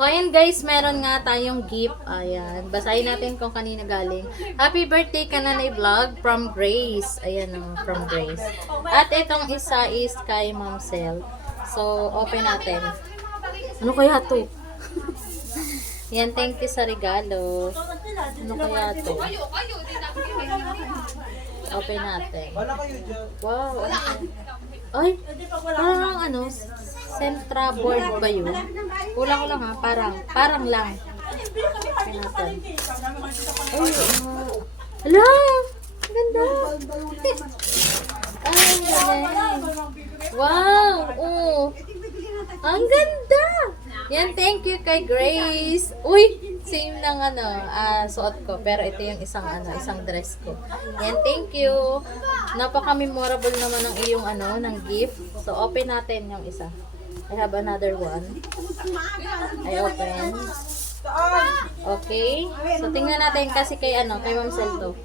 So, ayan guys, meron nga tayong gift. Ayan. Basahin natin kung kanina galing. Happy birthday ka na vlog from Grace. Ayan o, from Grace. At itong isa is kay Ma'am Sel. So, open natin. Ano kaya to? Yan, thank you sa regalo. Ano kaya to? Open natin. Wow. Ay, parang ano, Sentra board ba yun? Kulang lang ha, parang lang. Open natin. Ay, hala! Ang ganda! Ay, galing. Wow! Oh! Ang ganda! Yan, thank you kay Grace. Uy, same ng ano, suot ko. Pero ito yung isang dress ko. Yan, thank you. Napaka-memorable naman ng iyong ng gift. So, open natin yung isa. I have another one. I open. Okay. So, tingnan natin kasi kay Ma'am Sel to.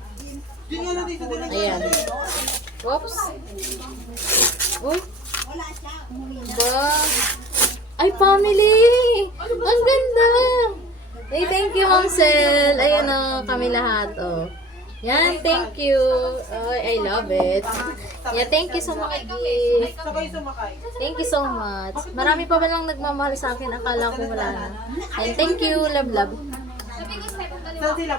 Ayan. Oops. Uy. Ba. Ay, family! Ang ganda! Hey, thank you, Ma'am Sel. Ayan o, kami lahat. Oh. Yan, thank you. Oh, I love it. Yeah, thank you sa mga gift. Thank you so much. Marami pa ba lang nagmamahal sa akin? Akala ko wala na. And thank you, love, love.